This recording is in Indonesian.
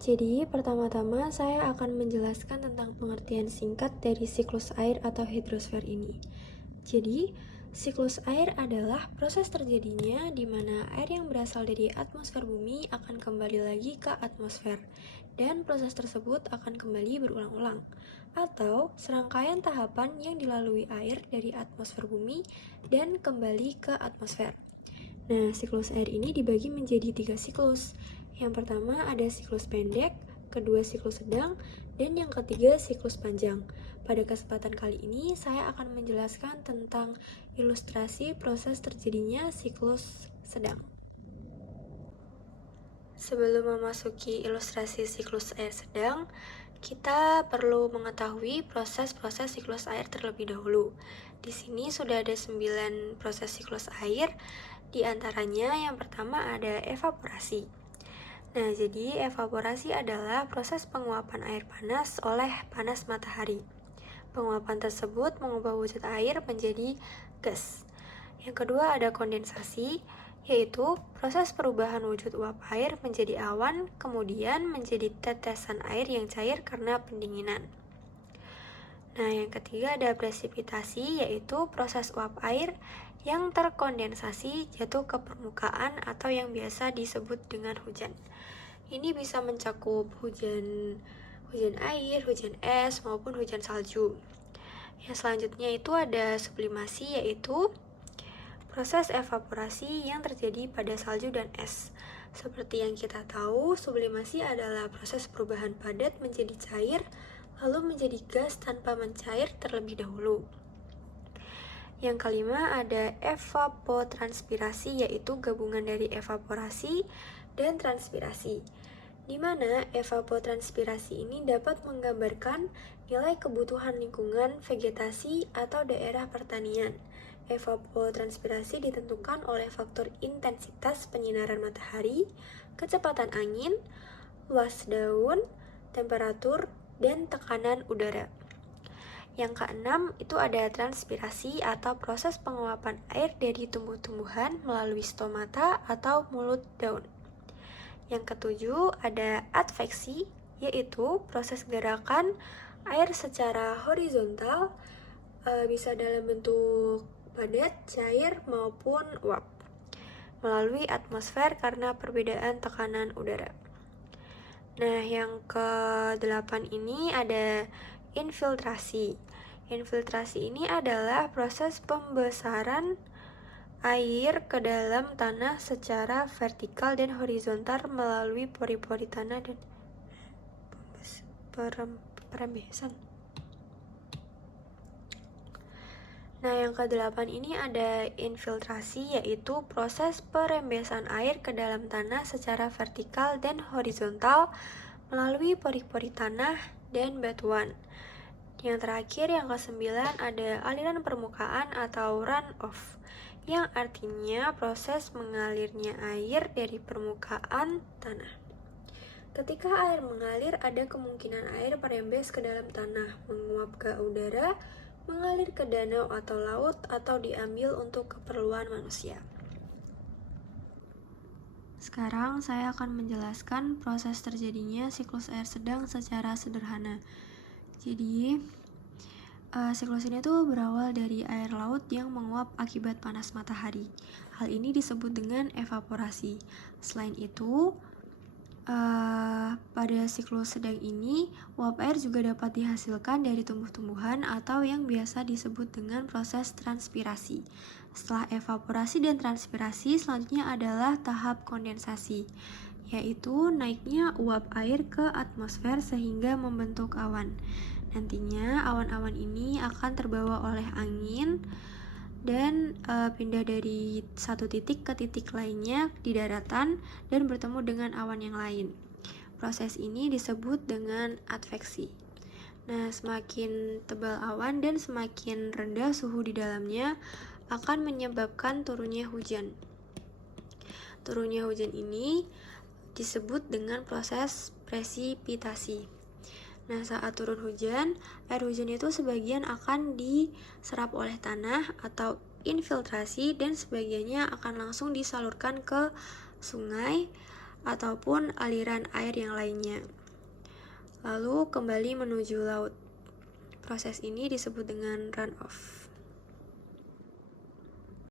Jadi, pertama-tama saya akan menjelaskan tentang pengertian singkat dari siklus air atau hidrosfer ini. Jadi, siklus air adalah proses terjadinya di mana air yang berasal dari atmosfer bumi akan kembali lagi ke atmosfer, dan proses tersebut akan kembali berulang-ulang, atau serangkaian tahapan yang dilalui air dari atmosfer bumi dan kembali ke atmosfer. Nah, siklus air ini dibagi menjadi 3 siklus. Yang pertama ada siklus pendek, kedua siklus sedang, dan yang ketiga siklus panjang. Pada kesempatan kali ini, saya akan menjelaskan tentang ilustrasi proses terjadinya siklus sedang. Sebelum memasuki ilustrasi siklus air sedang, kita perlu mengetahui proses-proses siklus air terlebih dahulu. Di sini sudah ada 9 proses siklus air, di antaranya yang pertama ada evaporasi. Nah, jadi evaporasi adalah proses penguapan air panas oleh panas matahari. Penguapan tersebut mengubah wujud air menjadi gas. Yang kedua ada kondensasi, yaitu proses perubahan wujud uap air menjadi awan, kemudian menjadi tetesan air yang cair karena pendinginan. Nah, yang ketiga ada presipitasi, yaitu proses uap air yang terkondensasi jatuh ke permukaan atau yang biasa disebut dengan hujan. Ini bisa mencakup hujan air, hujan es, maupun hujan salju. Yang selanjutnya itu ada sublimasi, yaitu proses evaporasi yang terjadi pada salju dan es. Seperti yang kita tahu, sublimasi adalah proses perubahan padat menjadi cair, lalu menjadi gas tanpa mencair terlebih dahulu. Yang kelima ada evapotranspirasi, yaitu gabungan dari evaporasi dan transpirasi, di mana evapotranspirasi ini dapat menggambarkan nilai kebutuhan lingkungan, vegetasi, atau daerah pertanian. Evapotranspirasi ditentukan oleh faktor intensitas penyinaran matahari, kecepatan angin, luas daun, temperatur, dan tekanan udara. Yang keenam itu ada transpirasi atau proses penguapan air dari tumbuh-tumbuhan melalui stomata atau mulut daun. Yang ketujuh ada adveksi, yaitu proses gerakan air secara horizontal, bisa dalam bentuk padat, cair, maupun uap melalui atmosfer karena perbedaan tekanan udara. Nah, yang ke-8 ini ada infiltrasi. Infiltrasi ini adalah proses pembesaran air ke dalam tanah secara vertikal dan horizontal melalui pori-pori tanah dan perembesan. Nah, yang ke-8 ini ada infiltrasi, yaitu proses perembesan air ke dalam tanah secara vertikal dan horizontal melalui pori-pori tanah dan batuan. Yang terakhir, yang ke-9 ada aliran permukaan atau runoff, yang artinya proses mengalirnya air dari permukaan tanah. Ketika air mengalir, ada kemungkinan air merembes ke dalam tanah, menguap ke udara, mengalir ke danau atau laut, atau diambil untuk keperluan manusia. Sekarang saya akan menjelaskan proses terjadinya siklus air sedang secara sederhana. Jadi, siklus ini tuh berawal dari air laut yang menguap akibat panas matahari. Hal ini disebut dengan evaporasi. Selain itu, pada siklus sedang ini, uap air juga dapat dihasilkan dari tumbuh-tumbuhan atau yang biasa disebut dengan proses transpirasi. Setelah evaporasi dan transpirasi, selanjutnya adalah tahap kondensasi, yaitu naiknya uap air ke atmosfer sehingga membentuk awan. Nantinya awan-awan ini akan terbawa oleh angin dan pindah dari satu titik ke titik lainnya di daratan dan bertemu dengan awan yang lain. Proses ini disebut dengan adveksi. Nah, semakin tebal awan dan semakin rendah suhu di dalamnya akan menyebabkan turunnya hujan. Turunnya hujan ini disebut dengan proses presipitasi. Nah, saat turun hujan, air hujan itu sebagian akan diserap oleh tanah atau infiltrasi dan sebagiannya akan langsung disalurkan ke sungai ataupun aliran air yang lainnya. Lalu kembali menuju laut. Proses ini disebut dengan runoff.